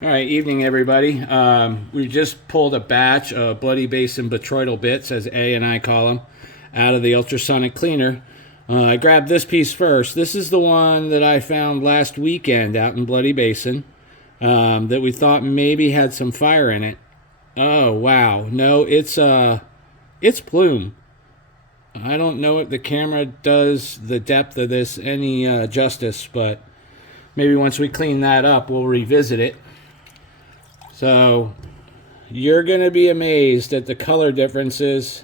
All right, evening everybody. We just pulled a batch of Bloody Basin Botryoidal bits, as A and I call them, out of the ultrasonic cleaner. I grabbed this piece first. This is the one that I found last weekend out in Bloody Basin that we thought maybe had some fire in it. Oh wow, no, it's plume. I don't know if the camera does the depth of this any justice, but maybe once we clean that up, we'll revisit it. So you're going to be amazed at the color differences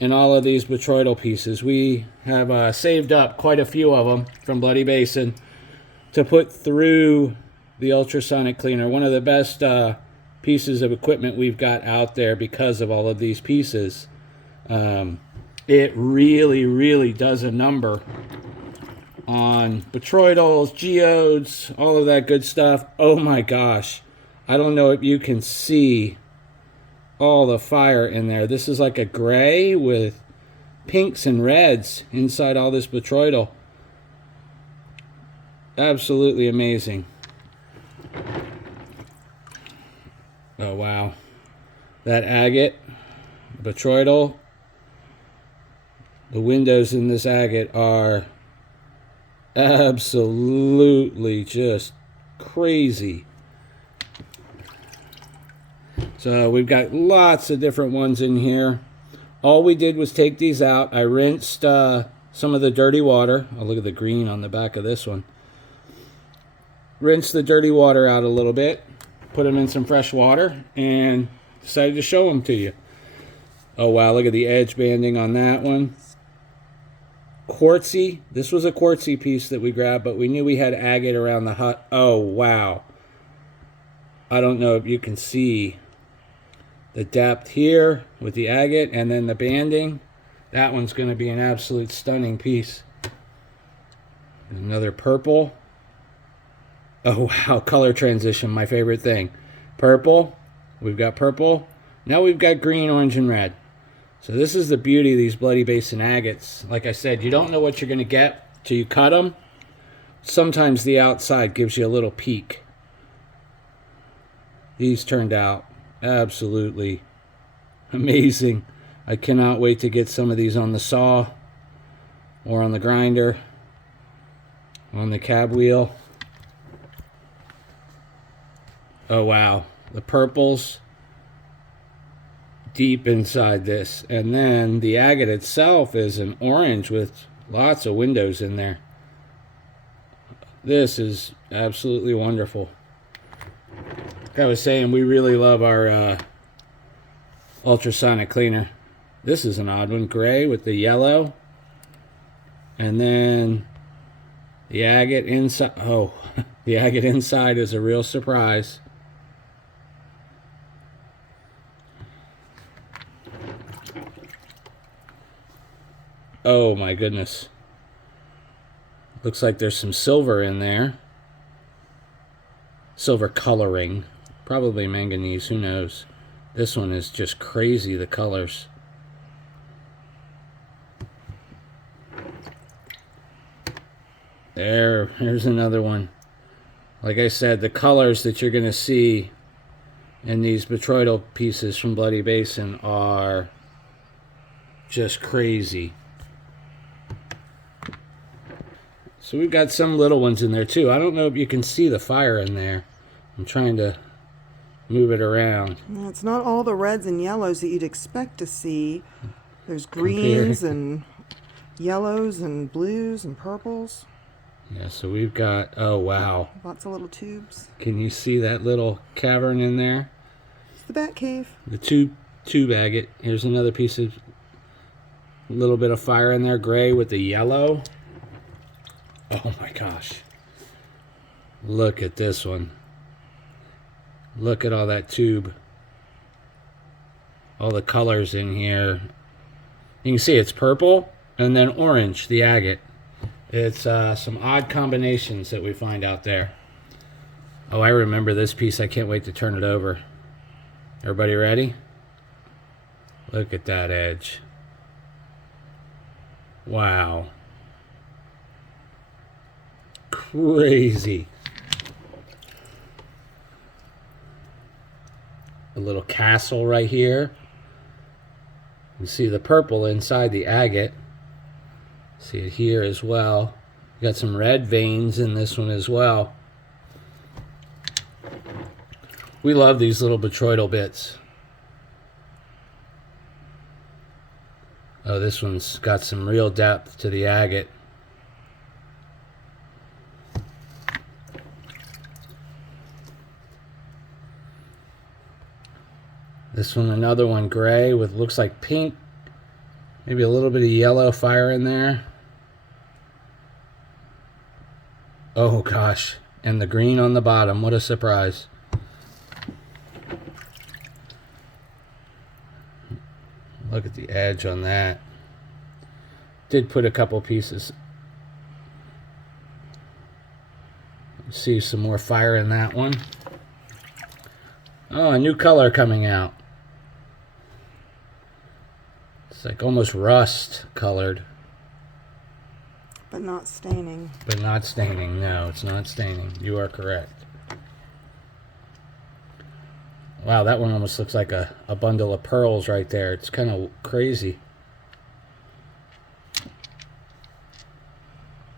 in all of these botryoidal pieces. We have saved up quite a few of them from Bloody Basin to put through the ultrasonic cleaner. One of the best pieces of equipment we've got out there because of all of these pieces. It really does a number on botryoidals, geodes, all of that good stuff. Oh my gosh. I don't know if you can see all the fire in there. This is like a gray with pinks and reds inside all this botryoidal. Absolutely amazing. Oh wow. That agate, botryoidal, the windows in this agate are absolutely just crazy. So we've got lots of different ones in here. All we did was take these out. I rinsed some of the dirty water. Oh, look at the green on the back of this one. Rinsed the dirty water out a little bit. Put them in some fresh water and decided to show them to you. Oh wow, look at the edge banding on that one. Quartzy. This was a quartzy piece that we grabbed, but we knew we had agate around the hut. Oh wow. I don't know if you can see the depth here with the agate and then the banding. That one's going to be an absolute stunning piece. Another purple. Oh wow, color transition, my favorite thing. Purple. We've got purple. Now we've got green, orange, and red. So this is the beauty of these Bloody Basin agates. Like I said, you don't know what you're going to get till you cut them. Sometimes the outside gives you a little peek. These turned out absolutely amazing. I cannot wait to get some of these on the saw or on the grinder, on the cab wheel. Oh wow, the purples deep inside this, and then the agate itself is an orange with lots of windows in there. This is absolutely wonderful. Like I was saying, we really love our ultrasonic cleaner. This is an odd one, gray with the yellow, and then the agate inside. Oh, the agate inside is a real surprise. Oh my goodness. Looks like there's some silver in there. Silver coloring. Probably manganese, who knows. This one is just crazy, the colors. Here's another one. Like I said, the colors that you're going to see in these botryoidal pieces from Bloody Basin are just crazy. So we've got some little ones in there too. I don't know if you can see the fire in there. I'm trying to move it around. Yeah, it's not all the reds and yellows that you'd expect to see. There's greens and yellows and blues and purples. Yeah, so we've got, oh wow. Lots of little tubes. Can you see that little cavern in there? It's the bat cave. The tube agate. Here's another piece of a little bit of fire in there, gray with the yellow. Oh my gosh. Look at this one. Look at all that tube. All the colors in here. You can see it's purple and then orange, the agate. It's some odd combinations that we find out there. Oh, I remember this piece. I can't wait to turn it over. Everybody ready? Look at that edge. Wow. Crazy. a little castle right here. You see the purple inside the agate. See it here as well. You got some red veins in this one as well. We love these little botryoidal bits. Oh, this one's got some real depth to the agate. This one, another one, gray with looks like pink, maybe a little bit of yellow fire in there. Oh gosh, and the green on the bottom, what a surprise. Look at the edge on that. Did put a couple pieces. See some more fire in that one. Oh, a new color coming out. It's like almost rust colored. But not staining. But not staining. No, it's not staining. You are correct. Wow, that one almost looks like a bundle of pearls right there. It's kind of crazy.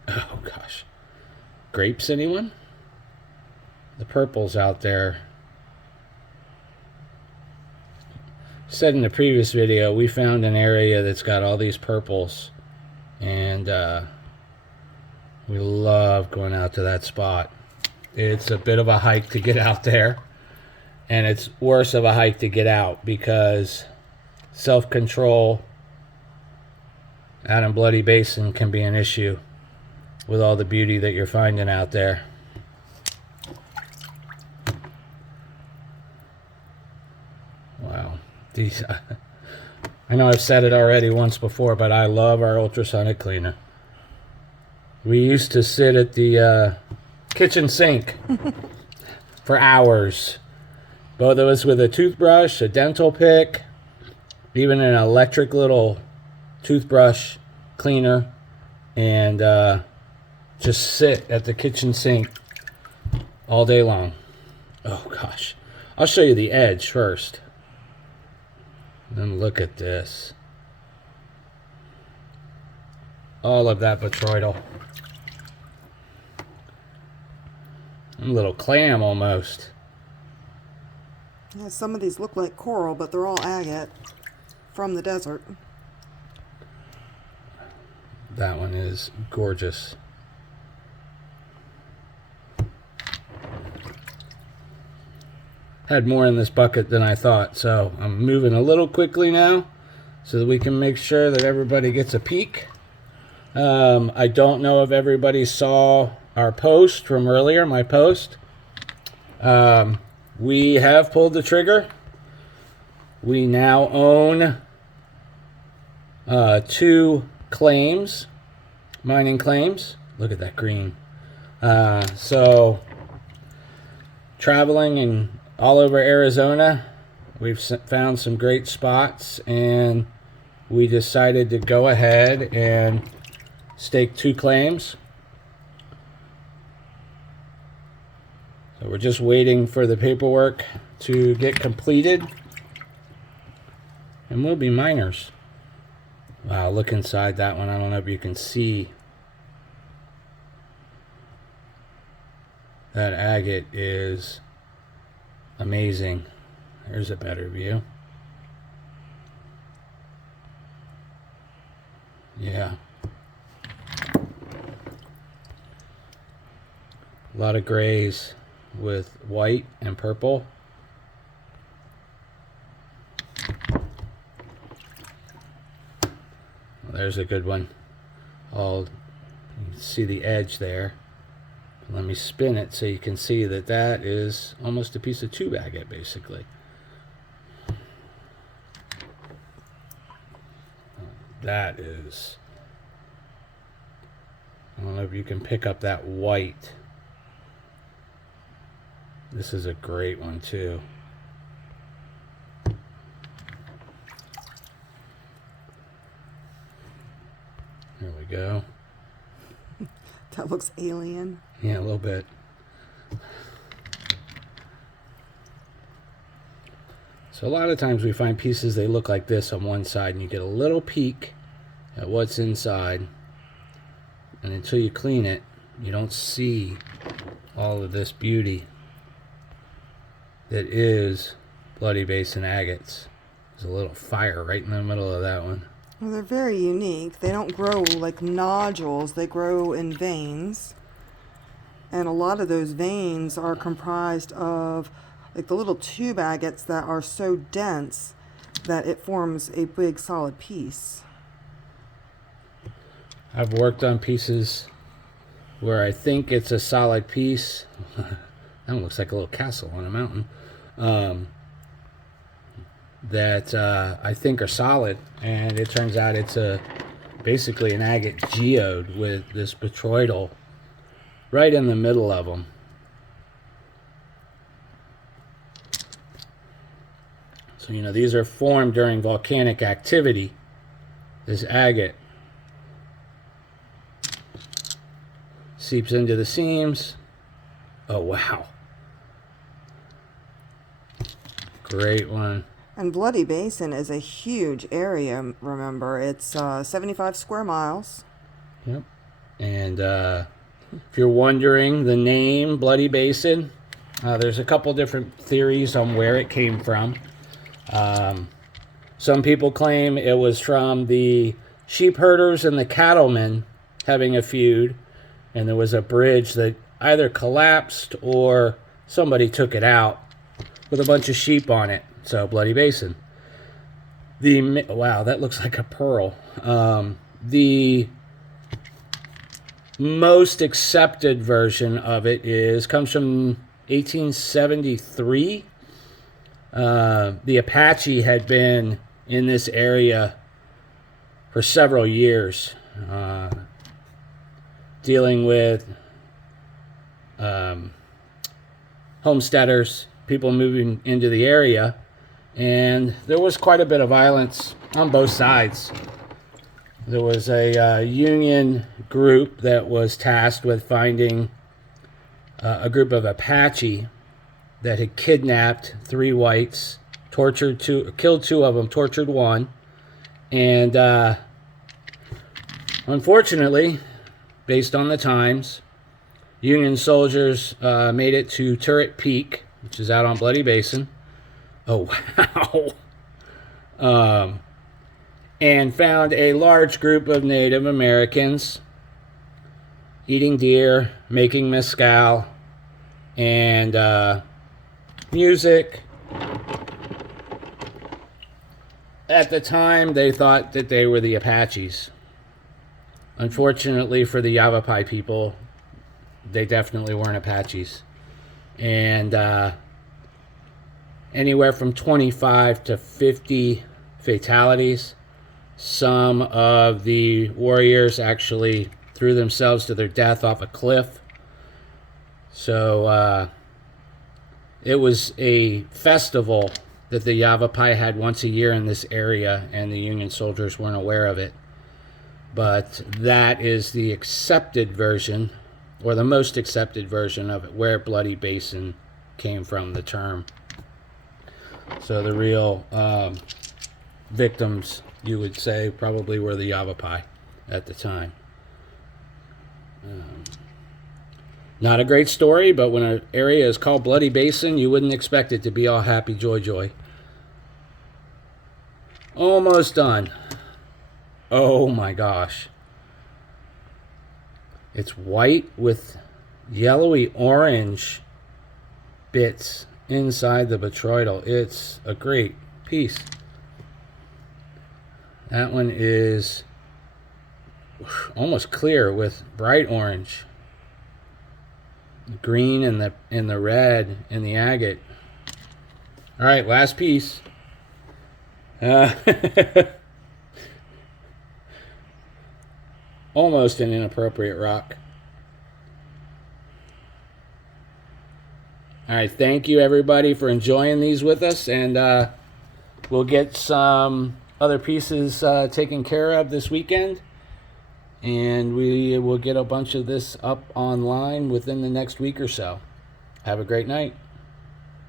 Oh, gosh. Grapes, anyone? The purples out there. Said in the previous video, we found an area that's got all these purples. And we love going out to that spot. It's a bit of a hike to get out there. And it's worse of a hike to get out because self-control out in Bloody Basin can be an issue with all the beauty that you're finding out there. Wow. These, I know I've said it already once before, but I love our ultrasonic cleaner. We used to sit at the kitchen sink for hours. Both of us with a toothbrush, a dental pick, even an electric little toothbrush cleaner, and just sit at the kitchen sink all day long. Oh gosh. I'll show you the edge first. And look at this. All of that botryoidal. A little clam almost. Yeah, some of these look like coral, but they're all agate from the desert. That one is gorgeous. Had more in this bucket than I thought, so I'm moving a little quickly now so that we can make sure that everybody gets a peek. I don't know if everybody saw our post from earlier, my post. We have pulled the trigger. We now own 2 claims, mining claims. Look at that green. So traveling and all over Arizona, we've found some great spots, and we decided to go ahead and stake 2 claims. So we're just waiting for the paperwork to get completed, and we'll be miners. Wow, look inside that one. I don't know if you can see. That agate is amazing. There's a better view. Yeah. A lot of grays with white and purple. Well, there's a good one. You can see the edge there. Let me spin it so you can see that that is almost a piece of tube agate, basically. That is, I don't know if you can pick up that white. This is a great one too. There we go. That looks alien. Yeah, a little bit. So a lot of times we find pieces, they look like this on one side, and you get a little peek at what's inside. And until you clean it, you don't see all of this beauty that is Bloody Basin agates. There's a little fire right in the middle of that one. Well, they're very unique. They don't grow like nodules. They grow in veins. And a lot of those veins are comprised of like the little tube agates that are so dense that it forms a big solid piece. I've worked on pieces where I think it's a solid piece. That one looks like a little castle on a mountain. That I think are solid, and it turns out it's basically an agate geode with this botryoidal right in the middle of them. So, you know, these are formed during volcanic activity. This agate seeps into the seams. Oh, wow. Great one. And Bloody Basin is a huge area, remember. It's 75 square miles. Yep. And if you're wondering the name Bloody Basin, there's a couple different theories on where it came from. Some people claim it was from the sheep herders and the cattlemen having a feud, and there was a bridge that either collapsed or somebody took it out with a bunch of sheep on it. So Bloody Basin. Wow, that looks like a pearl. The most accepted version of it comes from 1873. The Apache had been in this area for several years, dealing with homesteaders, people moving into the area, and there was quite a bit of violence on both sides. There was a Union group that was tasked with finding a group of Apache that had kidnapped 3 whites, killed 2 of them, tortured 1, and unfortunately, based on the times, Union soldiers made it to Turret Peak, which is out on Bloody Basin. Oh, wow. And found a large group of Native Americans eating deer, making mezcal, and music. At the time, they thought that they were the Apaches. Unfortunately for the Yavapai people, they definitely weren't Apaches. And anywhere from 25 to 50 fatalities. Some of the warriors actually threw themselves to their death off a cliff. So it was a festival that the Yavapai had once a year in this area, and the Union soldiers weren't aware of it. But that is the accepted version, or the most accepted version of it, where Bloody Basin came from, the term. So the real victims, you would say, probably were the Yavapai at the time. Not a great story, but when an area is called Bloody Basin, you wouldn't expect it to be all happy, joy, joy. Almost done. Oh my gosh. It's white with yellowy orange bits inside the botryoidal. It's a great piece. That one is almost clear with bright orange, green and the red and the agate. All right, last piece. Almost an inappropriate rock. All right, thank you everybody for enjoying these with us, and we'll get some other pieces taken care of this weekend, and we will get a bunch of this up online within the next week or so. Have a great night.